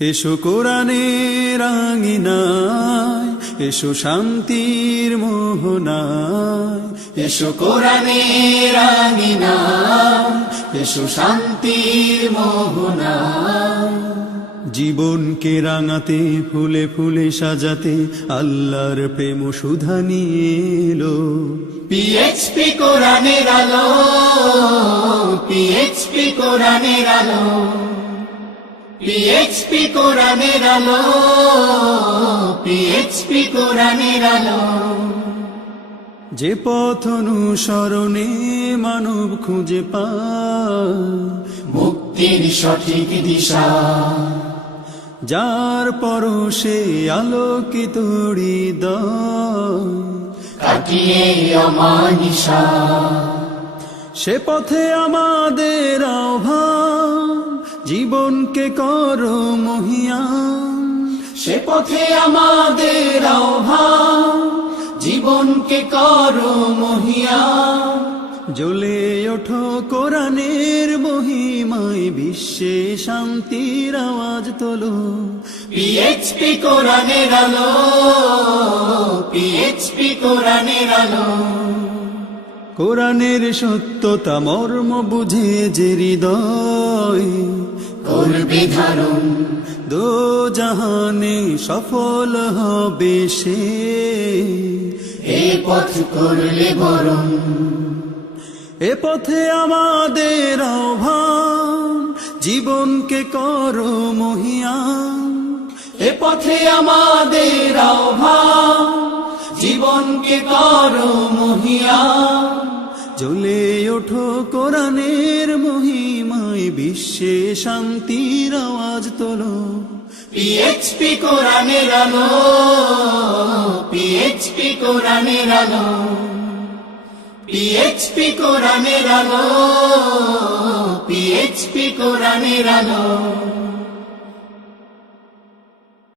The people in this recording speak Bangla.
এসো কোরআনের আঙিনায়, এসো শান্তির মোহনায়, এসো কোরআনের আঙিনায়, এসো শান্তির মোহনায়। জীবনকে রাঙাতে, ফুলে ফুলে সাজাতে আল্লাহর প্রেম সুধা নিয়ে এলো। পিএইচপি কোরআনের আলো পিএইচপি কোরআনের আলো। পিএইচপি কোরআনের আলো পিএইচপি কোরআনের আলো। যে পথ অনুসরণে মানব খুঁজে পায় মুক্তির সঠিক দিশা। যার পরশে আলোকিত কাটিয়ে অমানিসা। সে পথে আমাদের আহ্বান জীবনকে করো মহিয়ান সে পথে আমাদের আহ্বান জীবনকে করো মহিয়া জ্বলে ওঠো কোরআনের মহিমায় বিশ্বে শান্তির আওয়াজ তোলো। পিএইচপি কোরআনের আলো পিএইচপি কোরআনের আলো। কোরআনের সত্যতা মর্ম বুঝে যে হৃদয়। করবে ধারণ। দো জাহানে সফল হবে সে। এ পথ করলে বরণ। এ পথে আমাদের আহ্বান জীবনকে করো মহিয়ান। এ পথে আমাদের আহ্বান জীবনকে করো মহিয়া জ্বলে ওঠো কোরআনের মহিমায়, বিশ্বে শান্তির আওয়াজ তোলো। পিএইচপি কোরআনের আলো পিএইচপি কোরআনের আলো পিএইচপি কোরআনের আলো পিএইচপি কোরআনের আলো।